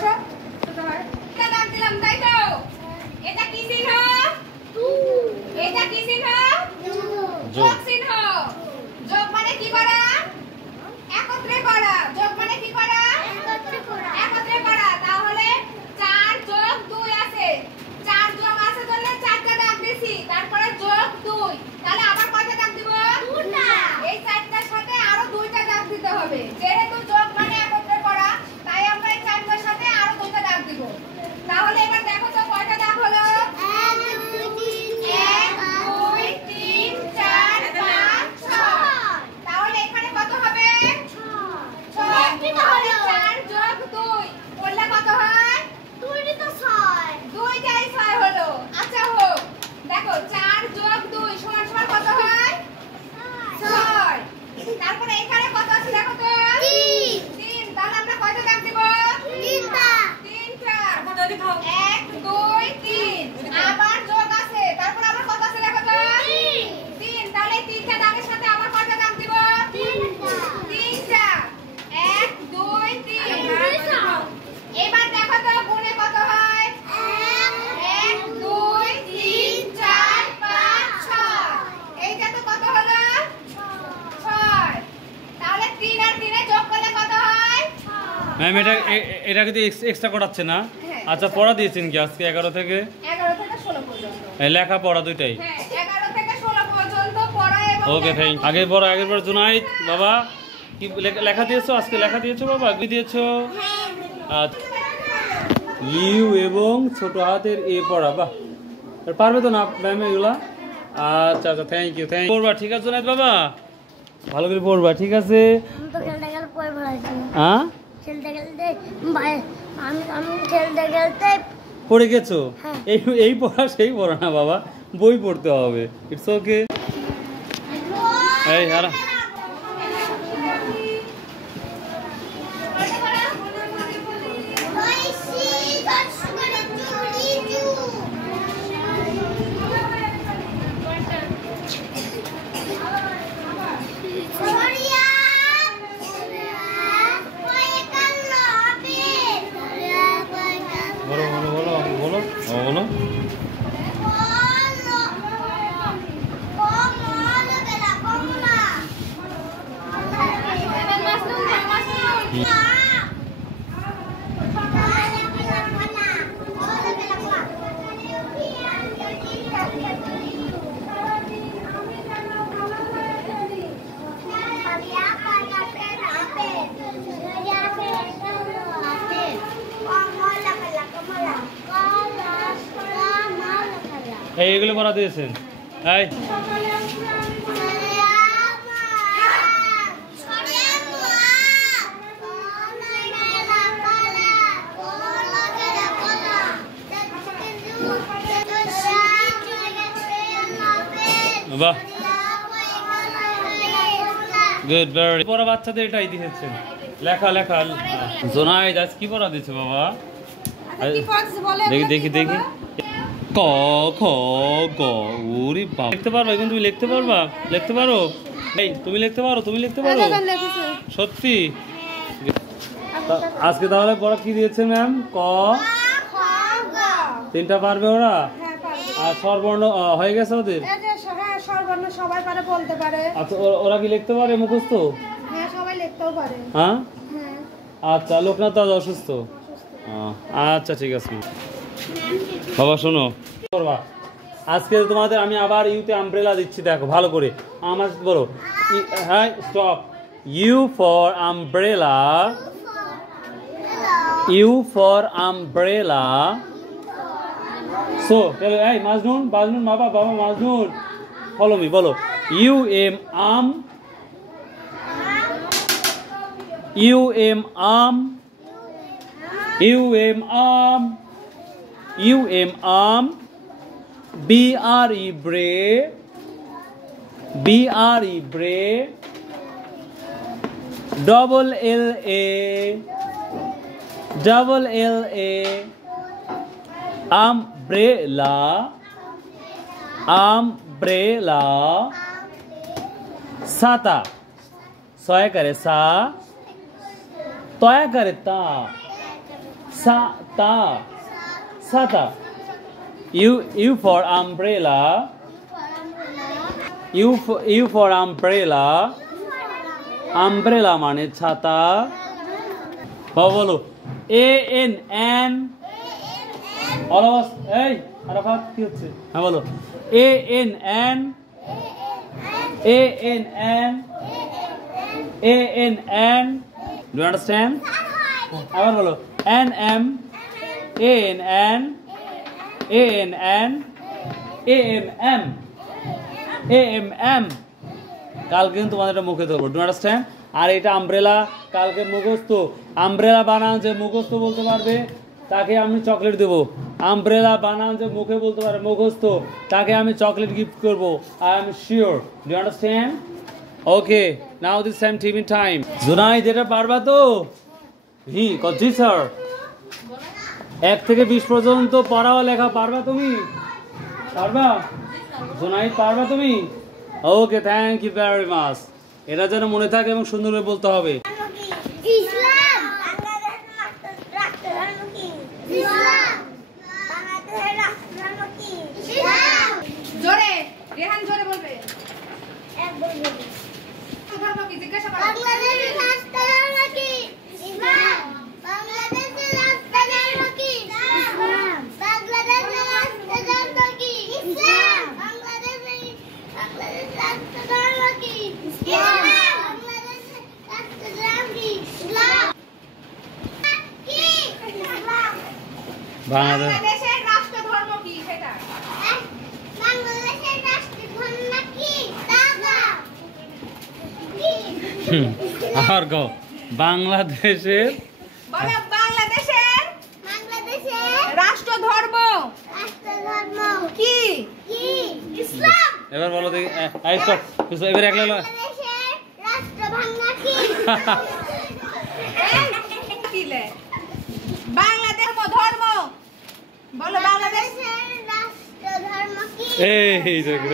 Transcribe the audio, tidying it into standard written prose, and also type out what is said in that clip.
বসো ছোট হয় এটা দাগ দিলাম তাই তো এটা কি চিহ্ন এটা কি চিহ্ন যোগ চিহ্ন যোগ মানে কি করা একত্রে করা যোগ মানে কি করা একত্রে করা তাহলে 4 যোগ 2 আছে 4 যোগ আছে বললে 4টা দাগ দিছি তারপরে যোগ 2 তাহলে আবার কয়টা দাগ দিব দুটো এই 4টার সাথে আরো 2টা দাগ দিতে হবে যেহেতু যোগ মানে একত্রে করা তাই আমরা এই 4টার সাথে আরো 2টা দাগ দিব তাহলে এবার দেখো তো কয়টা দাগ হলো 1 2 3 4 5 6 তাহলে এখানে কত হবে 6 তাহলে 4 যোগ 2 করলে কত হয় 2 তো 6 2টাই 6 হলো আচ্ছা হোক দেখো 4 যোগ 2 সমান সমান কত হয় 6 তারপরে এখানে কত আছে দেখো তো 3 তাহলে আমরা কয়টা দাগ দিব 3টা আবার যদি খাও 1 2 3 আবার যোগ আছে তারপর আবার কত আছে দেখো তো 3 তাহলে 3টা দাগের সাথে আবার কয়টা দাগ দিব 3টা 1 2 3 এবার দেখো তো গুণে কত হয় 1 2 3 4 5 6 এইটা তো কত হলো 6 তাহলে 3 আর 3 এ যোগ করলে কত হয় 6 ম্যাম এটা কিন্তু এক্সট্রা করাচ্ছে না আচ্ছা পড়া দিয়েছেন কি আজকে 11 থেকে 16 পর্যন্ত লেখা পড়া দুইটাই হ্যাঁ 11 থেকে 16 পর্যন্ত পড়া এবং ওকে থ্যাংক আগের বার জুনাইদ বাবা কি লেখা দিয়েছো আজকে লেখা দিয়েছো বাবা কি দিয়েছো ইউ এবং ছোট হাতের এ পড়া বাহ পারবে তো না ম্যাম এগুলা আচ্ছা আচ্ছা থ্যাংক ইউ পড়বা ঠিক আছে জুনাইদ বাবা ভালো করে পড়বা ঠিক আছে আমি তো খেলতে গেলে পড়ে পড়াইছি হ্যাঁ খেলতে খেলতে পড়ে গেছো এই পড়া সেই পড়া না বাবা বই পড়তে হবে ইটস ওকে এই হারা বলো এইগুলো পড়া দিয়েছেন এই বাহ গুড ভেরি পড়া বাচ্চাদের এটাই দিয়েছেন লেখা জোনাইদ আজ কি পড়া দিয়েছে বাবা দেখি ক খ গ ওরে বাবা লিখতে পারবা এখন তুমি লিখতে পারো এই তুমি লিখতে পারো সত্যি আজকে তাহলে পড়া কি দিয়েছে ম্যাম ক তিনটা পারবে ওরা আর স্বরবর্ণ হয়ে গেছে ওদের স্বরবর্ণ সবাই পারে বলতে পারে আচ্ছা ওরা কি লিখতে পারে মুখস্থ হ্যাঁ সবাই লিখতেও পারে হ্যাঁ আচ্ছা লোকনাথ আজ অসুস্থ আচ্ছা ঠিক আছে বাবা শোনো আজকে তোমাদের আমি আবার ইউতে আমব্রেলা দিচ্ছি দেখো ভালো করে আমার বলো হ্যাঁ stop you for umbrella so এই মাজনুন বাবা মাজনুন ফলো মি বলো U M um B-R-E bre double L-A umbrella साता सोया करे सा तोया करे ता Sata. Sata. U for umbrella. U for umbrella. Umbrella মানে ছাতা। বলো ANN। all of us এই আরাফাত কি হচ্ছে? হ্যাঁ বলো ANN। Do you understand? আবার বলো NM ANN AMM কালকে কিন্তু তোমাদের এটা মুখে ধরবো। Do understand? আর এটা আমব্রেলা কালকে মুখস্থ। আমব্রেলা বানান যে মুখস্থ বলতে পারবে তাকে আমি চকলেট দেবো। আমব্রেলা বানান যে মুখে বলতে পারবে মুখস্থ তাকে আমি চকলেট গিফট করবো। I am sure. Do understand? Okay, now this time tiffin time. জুনাই যেটা পারবা তো? জি স্যার। 1 থেকে 20 পর্যন্ত পড়া লেখা পারবা তুমি? পারবা জুনাই? পারবা তুমি? ওকে, থ্যাংক ইউ ভেরি মাচ। এটা যেন মনে থাকে এবং সুন্দর করে বলতে হবে। ইসলাম বাংলাদেশের রাষ্ট্রধর্ম কি? ইসলাম বাংলাদেশের রাষ্ট্রধর্ম কি? ইসলাম। জোরে রেহান জোরে বলবে। একবার বলুন। ধর্ম কি জিজ্ঞাসা করো। বাংলাদেশের রাষ্ট্রধর্ম কি? ইসলাম। বাংলাদেশের রাষ্ট্রধর্ম কি? ইসলাম। বাংলাদেশের রাষ্ট্রধর্ম কি? ইসলাম। বাংলাদেশের রাষ্ট্রধর্ম কি? ইসলাম। বাংলাদেশের রাষ্ট্রধর্ম কি? ইসলাম। কি? ইসলাম। বাংলাদেশের রাষ্ট্রধর্ম কি সেটা? বাংলাদেশের রাষ্ট্রধর্ম কি? দাদা কি? আর গো বাংলাদেশের বলো বাংলাদেশের রাষ্ট্রধর্ম কি? কি? ইসলাম। এবার বলো দেখি। স্টপ। এবার একলা বাংলাদেশের রাষ্ট্রভাঙ্গা কি? কিলে বাংলাদেশ ধর্ম বলো বাংলাদেশ বাংলাদেশের রাষ্ট্রধর্ম কি? এই দেখো